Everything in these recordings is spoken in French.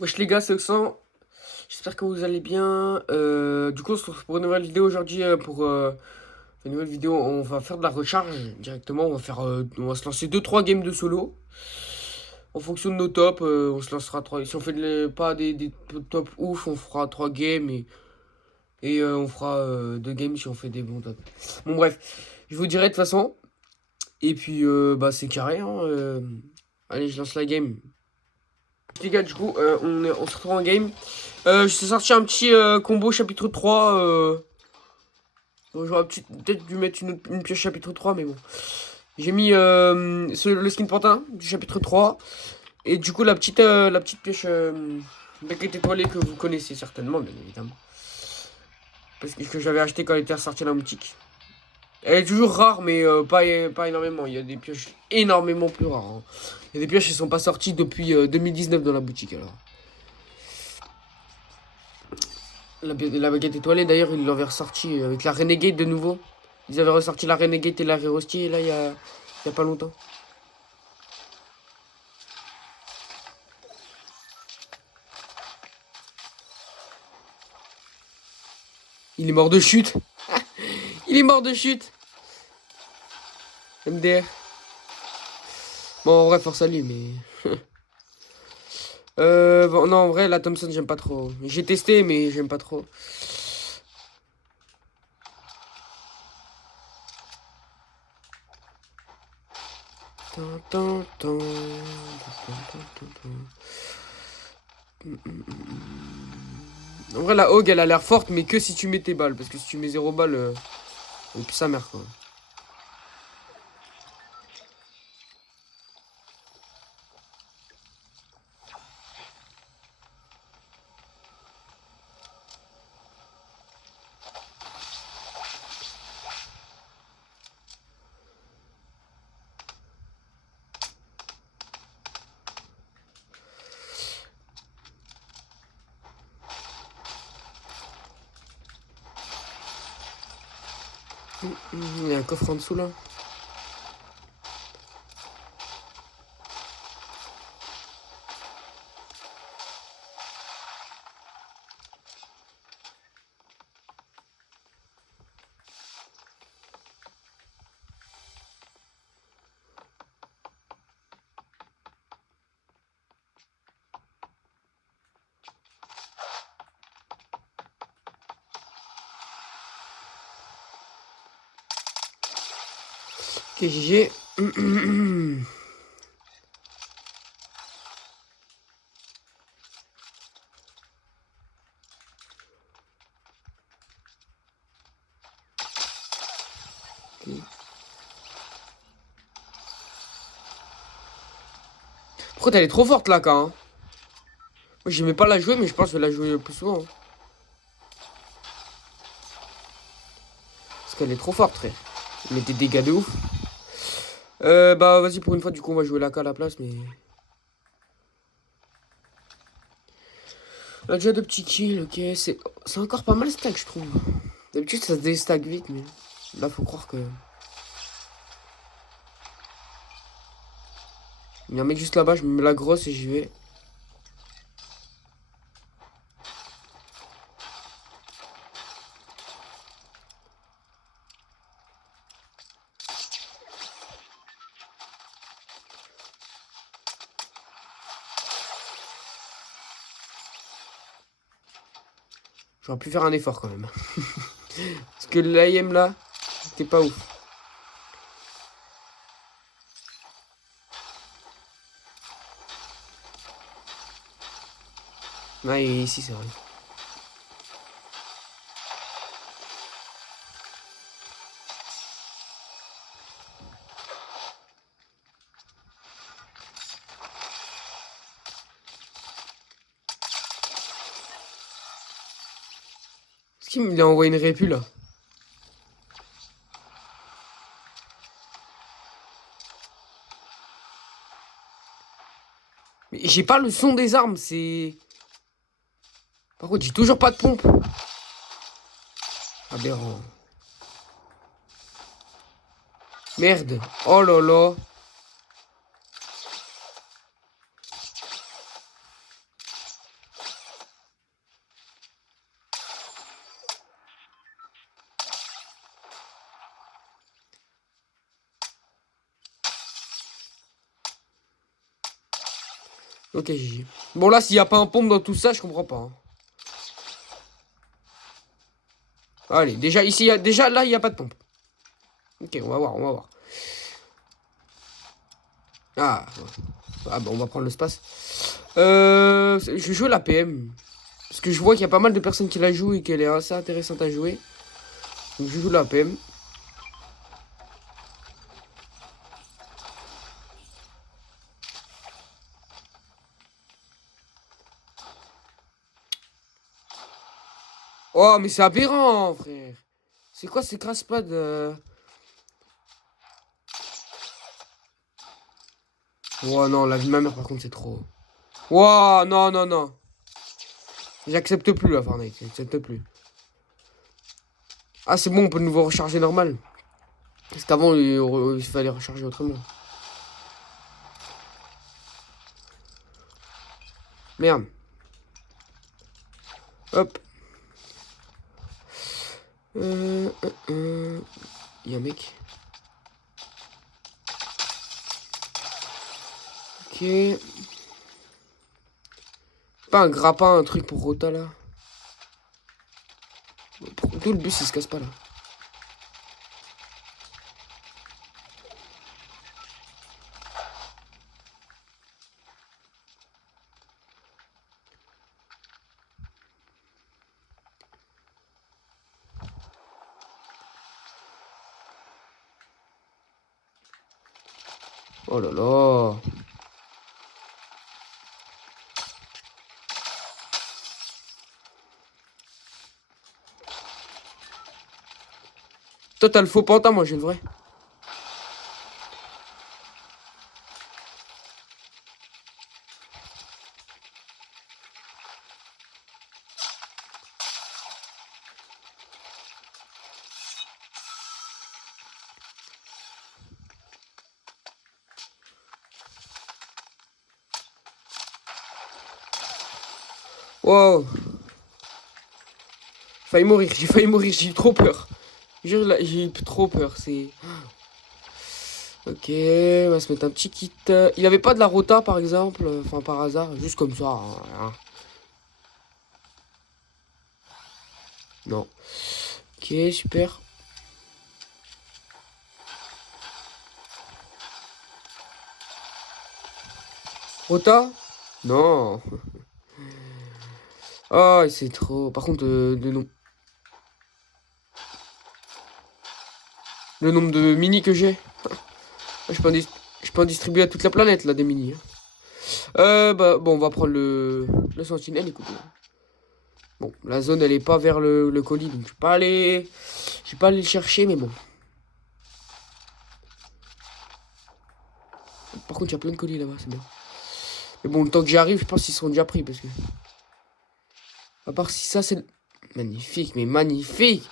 Wesh les gars, c'est Oxan. J'espère que vous allez bien. Du coup, on se retrouve pour une nouvelle vidéo aujourd'hui. Pour une nouvelle vidéo, on va faire de la recharge directement. On va se lancer deux trois games de solo. En fonction de nos tops, on se lancera 3. Si on fait pas des tops ouf, on fera 3 games et on fera 2 games si on fait des bons tops. Bon, bref, je vous dirai de toute façon. Et puis, bah, c'est carré, hein. Allez, je lance la game. Les gars, du coup, on se retrouve en game. Je t'ai sorti un petit combo chapitre 3. Bon, j'aurais peut-être dû mettre une pièce chapitre 3, mais bon. J'ai mis le skin pantin du chapitre 3. Et du coup, la petite pioche baguette étoilée que vous connaissez certainement, bien évidemment. Parce que j'avais acheté quand elle était ressortie à la boutique. Elle est toujours rare, mais pas énormément. Il y a des pioches énormément plus rares, hein. Il y a des pioches qui sont pas sorties depuis 2019 dans la boutique, alors. La baguette étoilée, d'ailleurs, ils l'avaient ressorti avec la Renegade de nouveau. Ils avaient ressorti la Renegade et la Rerostier, là, il y a pas longtemps. Il est mort de chute. Il est mort de chute. MDR. Bon, en vrai, force à lui, mais... bon, non, en vrai, la Thompson, j'aime pas trop. J'ai testé, mais j'aime pas trop. En vrai, la Hog, elle a l'air forte, mais que si tu mets tes balles. Parce que si tu mets 0 balles, et puis sa mère, quoi. Il y a un coffre en dessous, là. Ok, GG. Pourquoi elle est trop forte là, quand hein. Moi, j'aimais pas la jouer, mais je pense que je vais la jouer plus souvent, hein. Parce qu'elle est trop forte, frère. Elle met des dégâts de ouf. Bah, vas-y, pour une fois, du coup, on va jouer la K à la place, mais... On a déjà deux petits kills, ok. C'est encore pas mal stack, je trouve. D'habitude, ça se déstack vite, mais... Là, faut croire que... Il y a un mec juste là-bas, je me mets la grosse et j'y vais. J'aurais pu faire un effort, quand même. Parce que l'AIM, là, c'était pas ouf. Ah, et ici, c'est vrai. Est-ce qu'il me l'a envoyé une répu, là? Mais j'ai pas le son des armes, c'est... Par contre, j'ai toujours pas de pompe. Aberrant. Merde. Oh là là. Ok, GG. Bon, là, s'il n'y a pas un pompe dans tout ça, je comprends pas. Hein. Allez, déjà, ici, déjà là, il n'y a pas de pompe. Ok, on va voir, on va voir. Ah, ah bon, on va prendre le space. Je vais jouer la PM. Parce que je vois qu'il y a pas mal de personnes qui la jouent et qu'elle est assez intéressante à jouer. Donc je joue la PM. Oh, mais c'est aberrant, frère. C'est quoi ces crasse-pads Oh non, la vie de ma mère, par contre, c'est trop. Oh, non, non, non. J'accepte plus, la Fortnite. J'accepte plus. Ah, c'est bon, on peut de nouveau recharger normal. Parce qu'avant, il fallait recharger autrement. Merde. Hop. Il y a un mec. Ok. Pas un grappin, un truc pour Rota, là. Tout le bus, il se casse pas, là. Oh là là. Toi, t'as le faux pantin, moi, j'ai le vrai. Wow. Failli mourir, j'ai failli mourir, j'ai eu trop peur. Jure, là, j'ai eu trop peur, c'est... Ok, on va se mettre un petit kit. Il avait pas de la rota, par exemple, enfin, par hasard, juste comme ça. Hein. Non. Ok, super. Rota? Non. Oh, c'est trop. Par contre, le nombre de mini que j'ai. Je peux en distribuer à toute la planète, là, des mini. Hein. Bah, bon, on va prendre le sentinelle, écoute. Bon, la zone, elle est pas vers le colis, donc je vais pas aller le chercher, mais bon. Par contre, il y a plein de colis là-bas, c'est bien. Mais bon, le temps que j'y arrive, je pense qu'ils seront déjà pris, parce que... À part si ça, c'est... Magnifique, mais magnifique.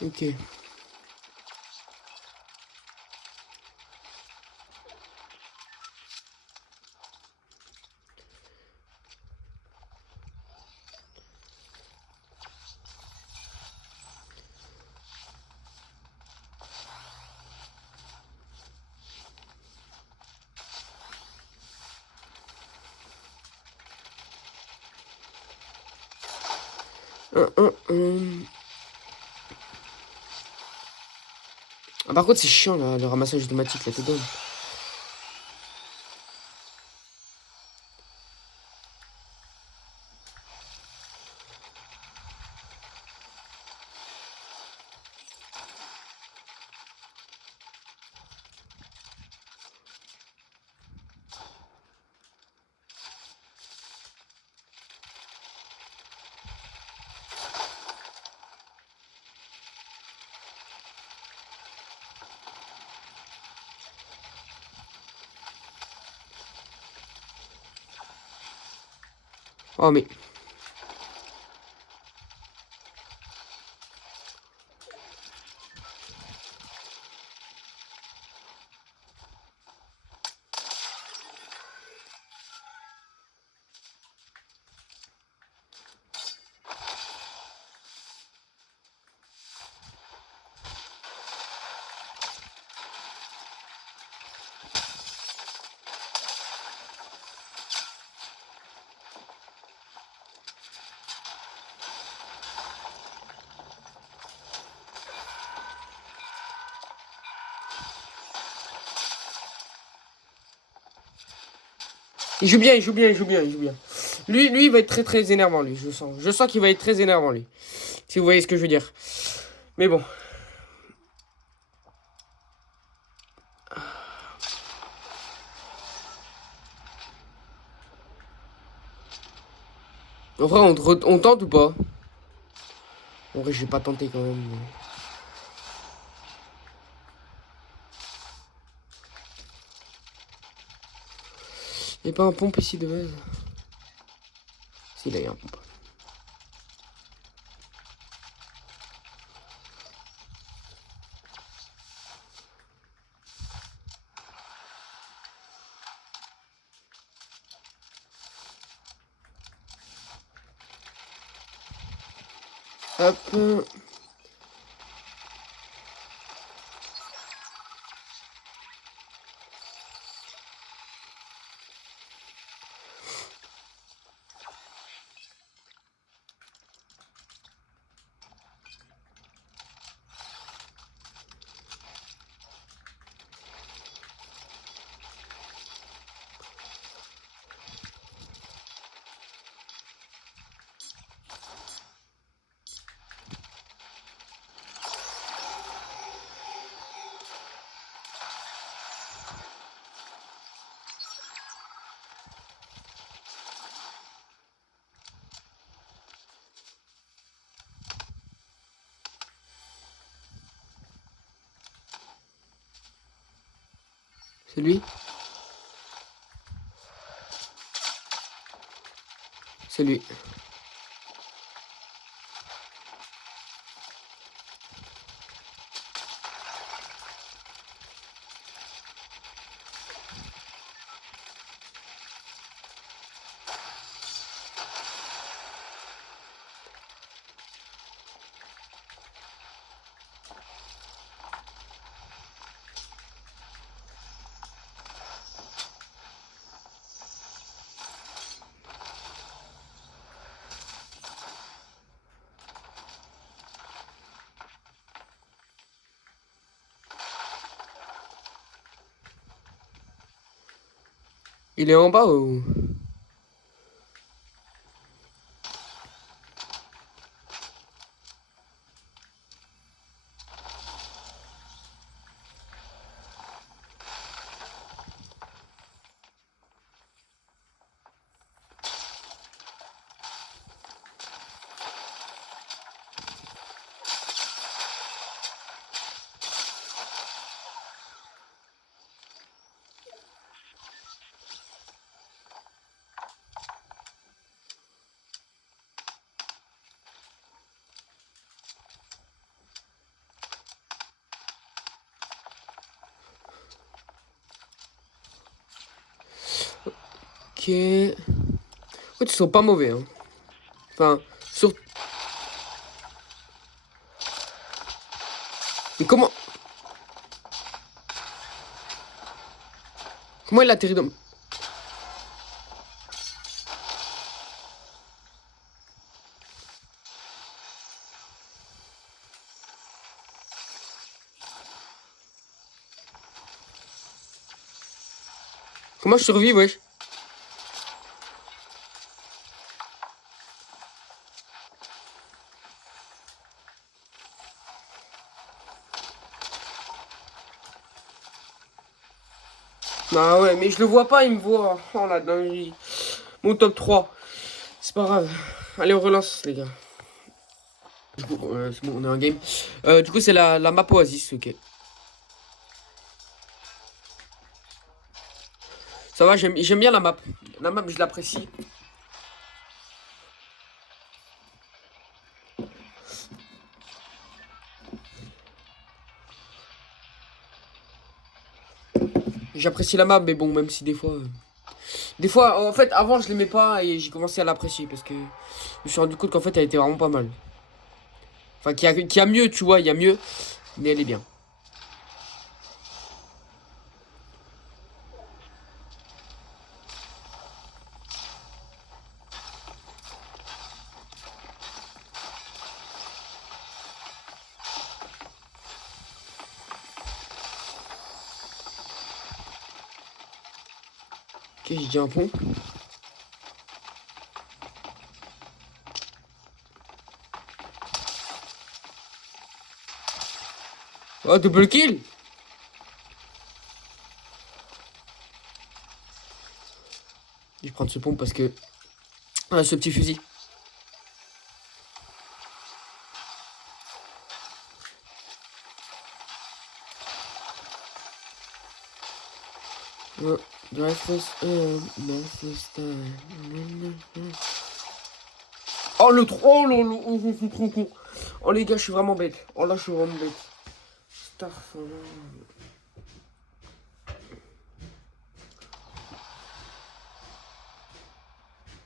Ok. Un. Ah, par contre, c'est chiant, là, le ramassage automatique, là, t'es dingue. Oh, mais... Il joue bien, il joue bien, il joue bien, il joue bien. Lui, il va être très très énervant, lui, je sens. Je sens qu'il va être très énervant, lui. Si vous voyez ce que je veux dire. Mais bon. En vrai, on tente ou pas? En vrai, je vais pas tenter quand même. Il n'y a pas un pompe ici de base? Si, là, il y a un pompe. Hop. C'est lui? C'est lui. Il est en bas ou... Ok. En fait, ils sont pas mauvais, hein. Enfin, sur... Mais comment... Comment il a atterri dans... Comment je survis, wesh? Ah ouais, mais je le vois pas, il me voit. Oh la dinguerie. Mon top 3. C'est pas grave. Allez, on relance, les gars. Du coup, c'est bon, on est en game. Du coup, c'est la map Oasis, ok. Ça va, j'aime bien la map. La map, je l'apprécie. J'apprécie la map, mais bon, même si des fois... Des fois, en fait, avant, je l'aimais pas et j'ai commencé à l'apprécier parce que je me suis rendu compte qu'en fait, elle était vraiment pas mal. Enfin, qu'il y a mieux, tu vois, il y a mieux, mais elle est bien. Ok, j'ai dit un pont. Oh, double kill! Je vais prendre ce pont parce que... Ah, ce petit fusil. Oh, oh le 3, oh, le trop con. Oh les gars, je suis vraiment bête. Oh là, je suis vraiment bête. Starfall.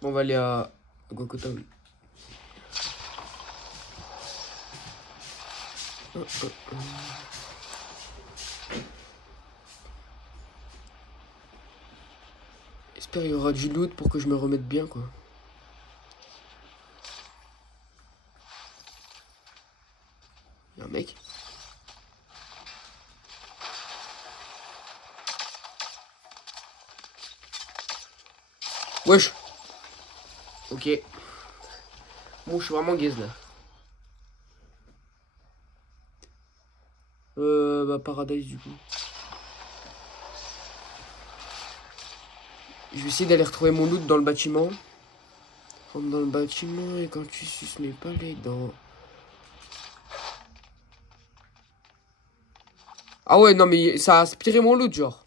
Bon, on va aller à Gokotown. J'espère qu'il y aura du loot pour que je me remette bien, quoi. Il y a un mec. Wesh. Ok. Bon, je suis vraiment gaze là. Bah, Paradise du coup. Je vais essayer d'aller retrouver mon loot dans le bâtiment. Rentre dans le bâtiment et quand tu suces mes pas les dents. Ah ouais, non mais ça a aspiré mon loot, genre.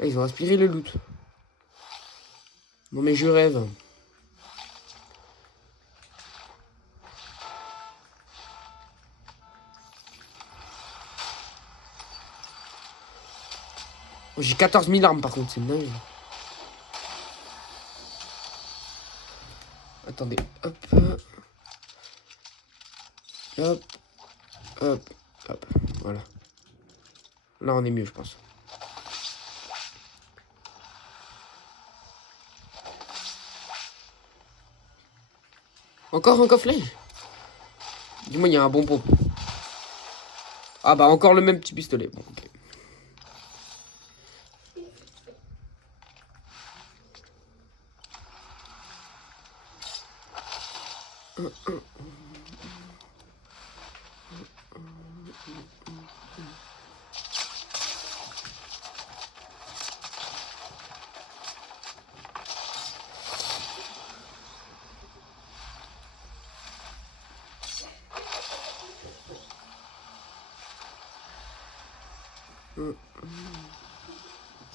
Ah, ils ont aspiré le loot. Non mais je rêve. Oh, j'ai 14 000 armes par contre, c'est dingue. Attendez, hop. Hop. Hop. Hop. Voilà. Là on est mieux je pense. Encore un coffret. Dis-moi, il y a un bon pompe. Ah bah encore le même petit pistolet. Bon, ok.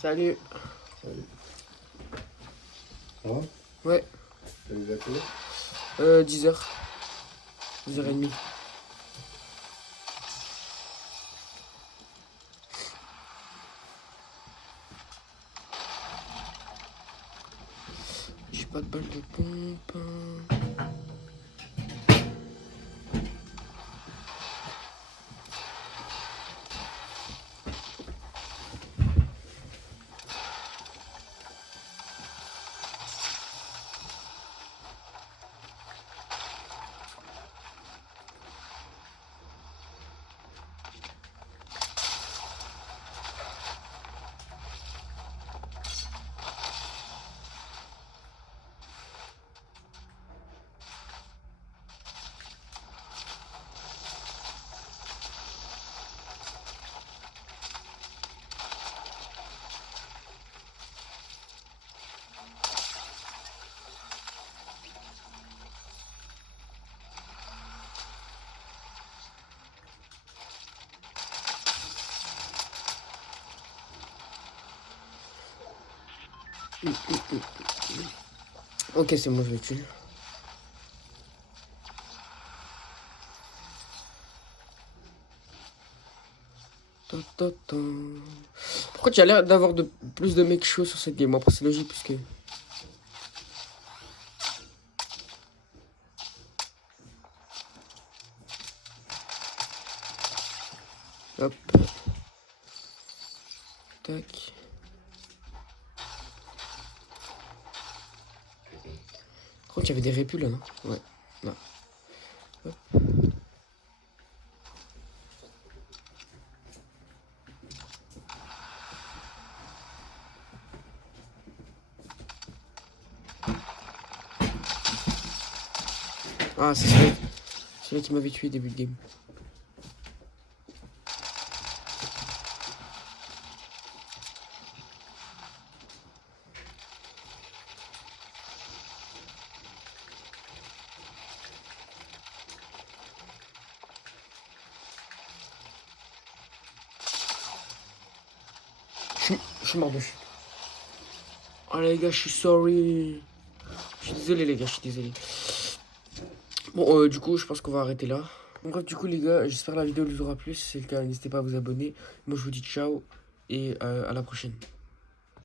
Salut. Salut. Ça va? Ouais. T'as les appelés? 10h. 10h30. J'ai pas de balle de pompe. Ok, c'est bon, je le tue. Pourquoi tu as l'air d'avoir plus de mecs chauds sur cette game? Après, c'est logique, puisque... Hop. Tac. Par contre, il y avait des répus là, non? Ouais. Là. Hop. Ah, c'est celui qui m'avait tué début de game. Je suis mort dessus. Oh les gars, je suis sorry. Je suis désolé les gars, je suis désolé. Bon, du coup, je pense qu'on va arrêter là. Bref, du coup les gars, j'espère que la vidéo vous aura plu. Si c'est le cas, n'hésitez pas à vous abonner. Moi, je vous dis ciao et à la prochaine.